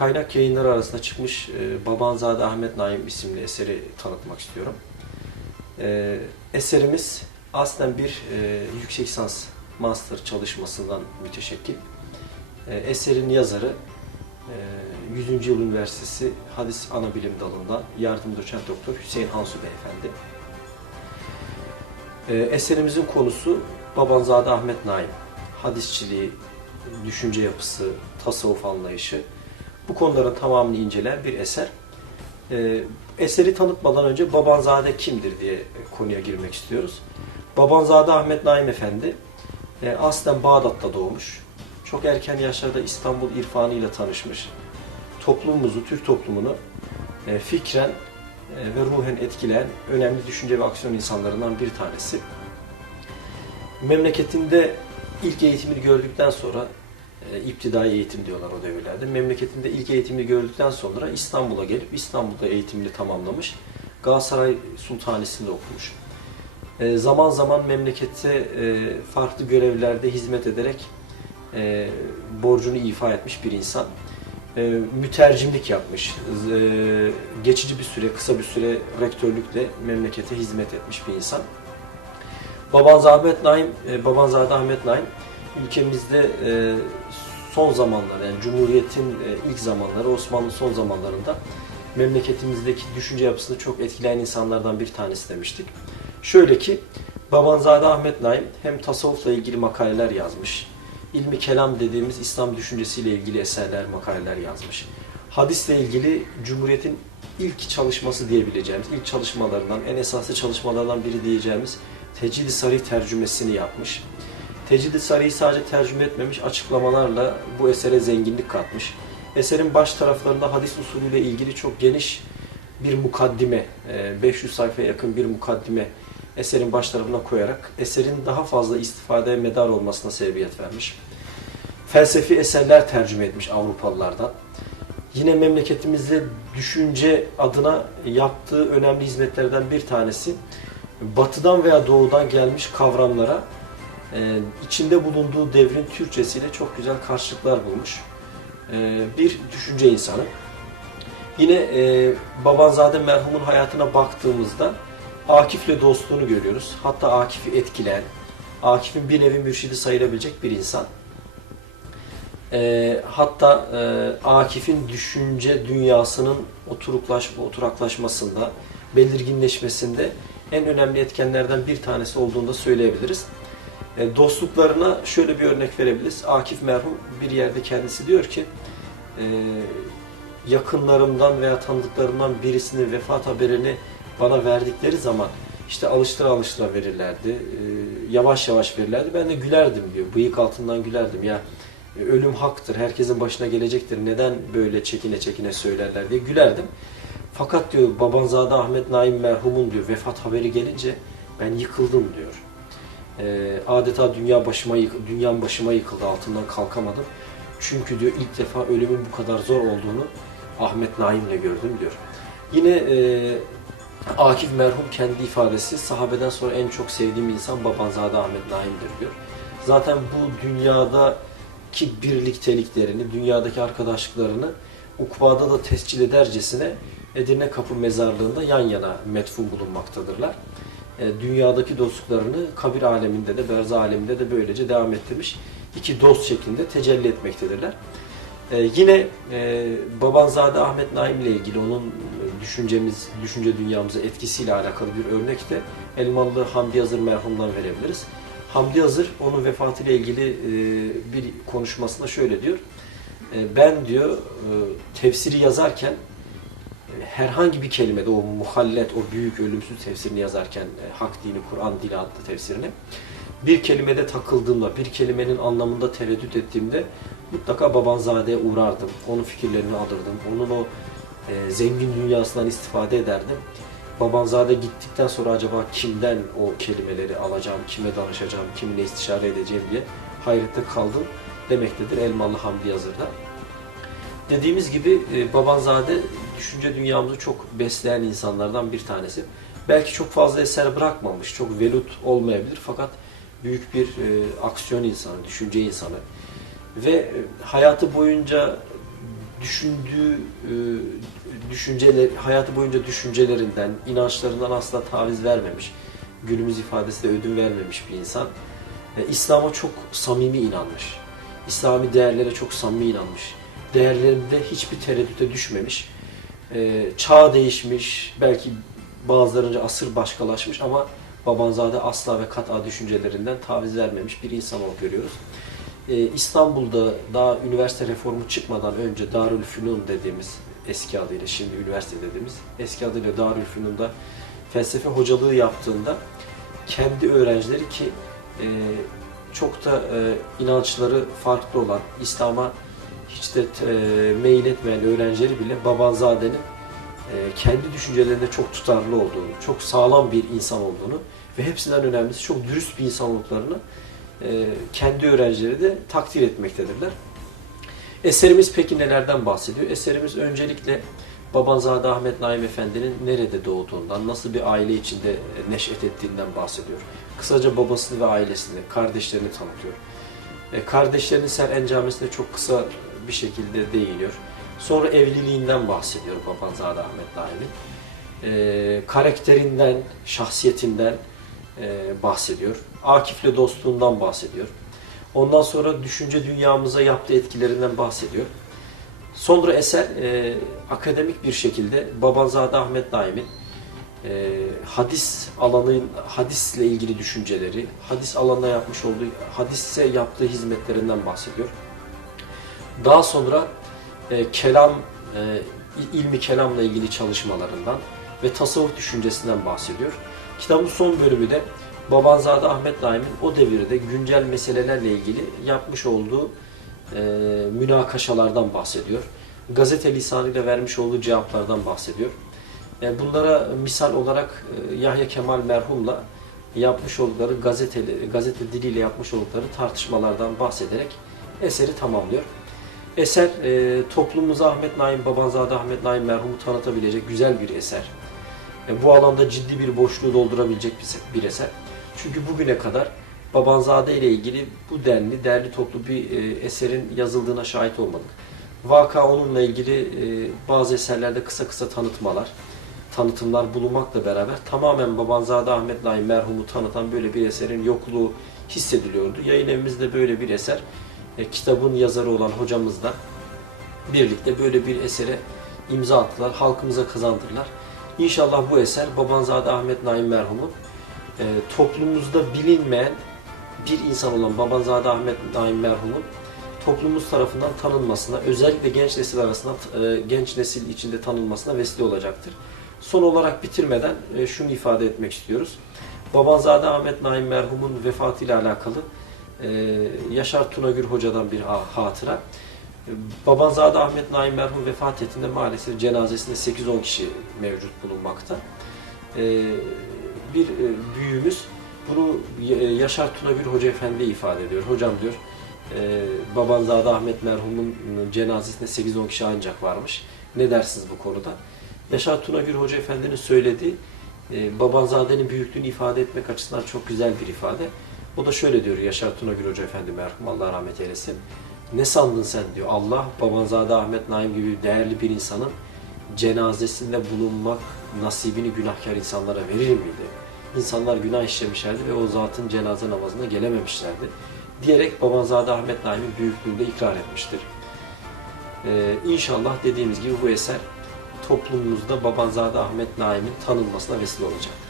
kaynak yayınları arasında çıkmış e, Babanzade Ahmet Naim isimli eseri tanıtmak istiyorum. E, eserimiz aslen bir e, yüksek lisans master çalışmasından müteşekkil. E, eserin yazarı e, 100. Yıl Üniversitesi Hadis Anabilim Dalı'ndan yardım doçent doktor Hüseyin Hansu Beyefendi. E, eserimizin konusu Babanzade Ahmet Naim. Hadisçiliği, düşünce yapısı, tasavvuf anlayışı bu konuların tamamını inceleyen bir eser. Ee, eseri tanıtmadan önce Babanzade kimdir diye konuya girmek istiyoruz. Babanzade Ahmet Naim Efendi e, aslen Bağdat'ta doğmuş. Çok erken yaşlarda İstanbul irfanı ile tanışmış. Toplumumuzu, Türk toplumunu e, fikren e, ve ruhen etkileyen önemli düşünce ve aksiyon insanlarından bir tanesi. Memleketinde ilk eğitimini gördükten sonra e, iptidai eğitim diyorlar o devirlerde. Memleketinde ilk eğitimini gördükten sonra İstanbul'a gelip İstanbul'da eğitimini tamamlamış. Galatasaray Sultanisi'nde okumuş. E, zaman zaman memlekette e, farklı görevlerde hizmet ederek e, borcunu ifa etmiş bir insan. E, mütercimlik yapmış. E, geçici bir süre, kısa bir süre rektörlükle memlekete hizmet etmiş bir insan. Babanzade Ahmet Naim, e, Babanzade Ahmet Naim ülkemizde e, son zamanlar yani Cumhuriyet'in e, ilk zamanları, Osmanlı son zamanlarında memleketimizdeki düşünce yapısını çok etkileyen insanlardan bir tanesi demiştik. Şöyle ki Babanzade Ahmet Naim hem tasavvufla ilgili makaleler yazmış, ilmi kelam dediğimiz İslam düşüncesiyle ilgili eserler, makaleler yazmış. Hadisle ilgili Cumhuriyet'in ilk çalışması diyebileceğimiz, ilk çalışmalarından, en esaslı çalışmalardan biri diyeceğimiz Tecid-i Sarih tercümesini yapmış. Tecid-i Sarih'i sadece tercüme etmemiş, açıklamalarla bu esere zenginlik katmış. Eserin baş taraflarında hadis usulüyle ilgili çok geniş bir mukaddime, e, 500 sayfaya yakın bir mukaddime eserin baş tarafına koyarak eserin daha fazla istifadeye medar olmasına sebebiyet vermiş. Felsefi eserler tercüme etmiş Avrupalılardan. Yine memleketimizde düşünce adına yaptığı önemli hizmetlerden bir tanesi batıdan veya doğudan gelmiş kavramlara e, içinde bulunduğu devrin Türkçesiyle çok güzel karşılıklar bulmuş e, bir düşünce insanı. Yine e, Babanzade merhumun hayatına baktığımızda Akif'le dostluğunu görüyoruz. Hatta Akif'i etkileyen, Akif'in bir nevi mürşidi sayılabilecek bir insan. E, hatta e, Akif'in düşünce dünyasının oturuklaşma, oturaklaşmasında, belirginleşmesinde en önemli etkenlerden bir tanesi olduğunu da söyleyebiliriz. E, dostluklarına şöyle bir örnek verebiliriz. Akif merhum bir yerde kendisi diyor ki e, yakınlarımdan veya tanıdıklarımdan birisinin vefat haberini bana verdikleri zaman işte alıştıra alıştıra verirlerdi. E, yavaş yavaş verirlerdi. Ben de gülerdim diyor. Bıyık altından gülerdim. Ya e, ölüm haktır. Herkesin başına gelecektir. Neden böyle çekine çekine söylerler diye gülerdim. Fakat diyor Babanzade Ahmet Naim merhumun diyor vefat haberi gelince ben yıkıldım diyor. E, adeta dünya başıma yık- dünyam başıma yıkıldı altından kalkamadım. Çünkü diyor ilk defa ölümün bu kadar zor olduğunu Ahmet Naim'le gördüm diyor. Yine e, Akif merhum kendi ifadesi sahabeden sonra en çok sevdiğim insan Babanzade Ahmet Naim'dir diyor. Zaten bu dünyadaki birlikteliklerini, dünyadaki arkadaşlıklarını ukbada da tescil edercesine Edirne Kapı Mezarlığı'nda yan yana metfun bulunmaktadırlar. E, dünyadaki dostluklarını kabir aleminde de, berza aleminde de böylece devam ettirmiş. iki dost şeklinde tecelli etmektedirler. E, yine e, Babanzade Ahmet Naim ile ilgili onun düşüncemiz, düşünce dünyamıza etkisiyle alakalı bir örnek de Elmalı Hamdi Yazır merhumdan verebiliriz. Hamdi Yazır onun vefatıyla ilgili e, bir konuşmasında şöyle diyor. E, ben diyor e, tefsiri yazarken herhangi bir kelimede o muhallet, o büyük ölümsüz tefsirini yazarken e, Hak Dini, Kur'an Dili adlı tefsirini bir kelimede takıldığımda, bir kelimenin anlamında tereddüt ettiğimde mutlaka Babanzade'ye uğrardım. Onun fikirlerini alırdım. Onun o e, zengin dünyasından istifade ederdim. Babanzade gittikten sonra acaba kimden o kelimeleri alacağım, kime danışacağım, kiminle istişare edeceğim diye hayrette kaldım demektedir Elmalı Hamdi Yazır'da. Dediğimiz gibi e, Babanzade düşünce dünyamızı çok besleyen insanlardan bir tanesi. Belki çok fazla eser bırakmamış, çok velut olmayabilir fakat büyük bir e, aksiyon insanı, düşünce insanı ve e, hayatı boyunca düşündüğü e, düşünceler, hayatı boyunca düşüncelerinden, inançlarından asla taviz vermemiş, günümüz ifadesi de ödün vermemiş bir insan. E, İslam'a çok samimi inanmış. İslami değerlere çok samimi inanmış. Değerlerinde hiçbir tereddüte düşmemiş. E, çağ değişmiş, belki bazılarınca asır başkalaşmış ama Babanzade asla ve kat'a düşüncelerinden taviz vermemiş bir insan olarak görüyoruz. Ee, İstanbul'da daha üniversite reformu çıkmadan önce Darülfünun dediğimiz eski adıyla şimdi üniversite dediğimiz eski adıyla Darülfünun'da felsefe hocalığı yaptığında kendi öğrencileri ki e, çok da e, inançları farklı olan İslam'a hiç de e, meyil etmeyen öğrencileri bile Babanzade'nin e, kendi düşüncelerinde çok tutarlı olduğunu, çok sağlam bir insan olduğunu ve hepsinden önemlisi çok dürüst bir insan olduklarını e, kendi öğrencileri de takdir etmektedirler. Eserimiz peki nelerden bahsediyor? Eserimiz öncelikle Babanzade Ahmet Naim Efendi'nin nerede doğduğundan, nasıl bir aile içinde neşet ettiğinden bahsediyor. Kısaca babasını ve ailesini, kardeşlerini tanıtıyor. E, kardeşlerinin Ser Encamesi'ne çok kısa bir şekilde değiniyor. Sonra evliliğinden bahsediyor Babanzade Ahmet Naim'in. E, karakterinden, şahsiyetinden e, bahsediyor. Akif'le dostluğundan bahsediyor. Ondan sonra düşünce dünyamıza yaptığı etkilerinden bahsediyor. Sonra eser e, akademik bir şekilde Babanzade Ahmet Naim'in e, hadis alanı, hadisle ilgili düşünceleri, hadis alanına yapmış olduğu, hadise yaptığı hizmetlerinden bahsediyor. Daha sonra e, kelam, e, ilmi kelamla ilgili çalışmalarından ve tasavvuf düşüncesinden bahsediyor. Kitabın son bölümü de Babanzade Ahmet Naim'in o devirde güncel meselelerle ilgili yapmış olduğu e, münakaşalardan bahsediyor. Gazete lisanıyla vermiş olduğu cevaplardan bahsediyor. E, bunlara misal olarak e, Yahya Kemal merhumla yapmış oldukları gazete, gazete diliyle yapmış oldukları tartışmalardan bahsederek eseri tamamlıyor. Eser e, toplumumuza Ahmet Naim, Babanzade Ahmet Naim merhumu tanıtabilecek güzel bir eser. E, bu alanda ciddi bir boşluğu doldurabilecek bir, eser. Çünkü bugüne kadar Babanzade ile ilgili bu denli, derli toplu bir e, eserin yazıldığına şahit olmadık. Vaka onunla ilgili e, bazı eserlerde kısa kısa tanıtmalar, tanıtımlar bulunmakla beraber tamamen Babanzade Ahmet Naim merhumu tanıtan böyle bir eserin yokluğu hissediliyordu. Yayın evimizde böyle bir eser, e, kitabın yazarı olan hocamızla birlikte böyle bir esere imza attılar, halkımıza kazandırdılar. İnşallah bu eser Babanzade Ahmet Naim merhumun e, toplumumuzda bilinmeyen bir insan olan Babanzade Ahmet Naim merhumun toplumumuz tarafından tanınmasına, özellikle genç nesil arasında, e, genç nesil içinde tanınmasına vesile olacaktır. Son olarak bitirmeden e, şunu ifade etmek istiyoruz. Babanzade Ahmet Naim merhumun vefatıyla alakalı e, Yaşar Tunagür Hoca'dan bir ha- hatıra. E, Babanzade Ahmet Naim merhum vefat ettiğinde maalesef cenazesinde 8-10 kişi mevcut bulunmakta. E, bir e, büyüğümüz bunu e, Yaşar Tunagür Hoca Efendi ifade ediyor. Hocam diyor, e, Babanzade Ahmet merhumun cenazesinde 8-10 kişi ancak varmış. Ne dersiniz bu konuda? Yaşar Tunagür Hoca Efendi'nin söylediği e, Babanzade'nin büyüklüğünü ifade etmek açısından çok güzel bir ifade. O da şöyle diyor Yaşar Tunagür Hoca Efendi merhum Allah rahmet eylesin. Ne sandın sen diyor Allah Babanzade Ahmet Naim gibi değerli bir insanın cenazesinde bulunmak nasibini günahkar insanlara verir miydi? İnsanlar günah işlemişlerdi ve o zatın cenaze namazına gelememişlerdi. Diyerek Babanzade Ahmet Naim'in büyüklüğünü de ikrar etmiştir. Ee, inşallah dediğimiz gibi bu eser toplumumuzda Babanzade Ahmet Naim'in tanınmasına vesile olacak.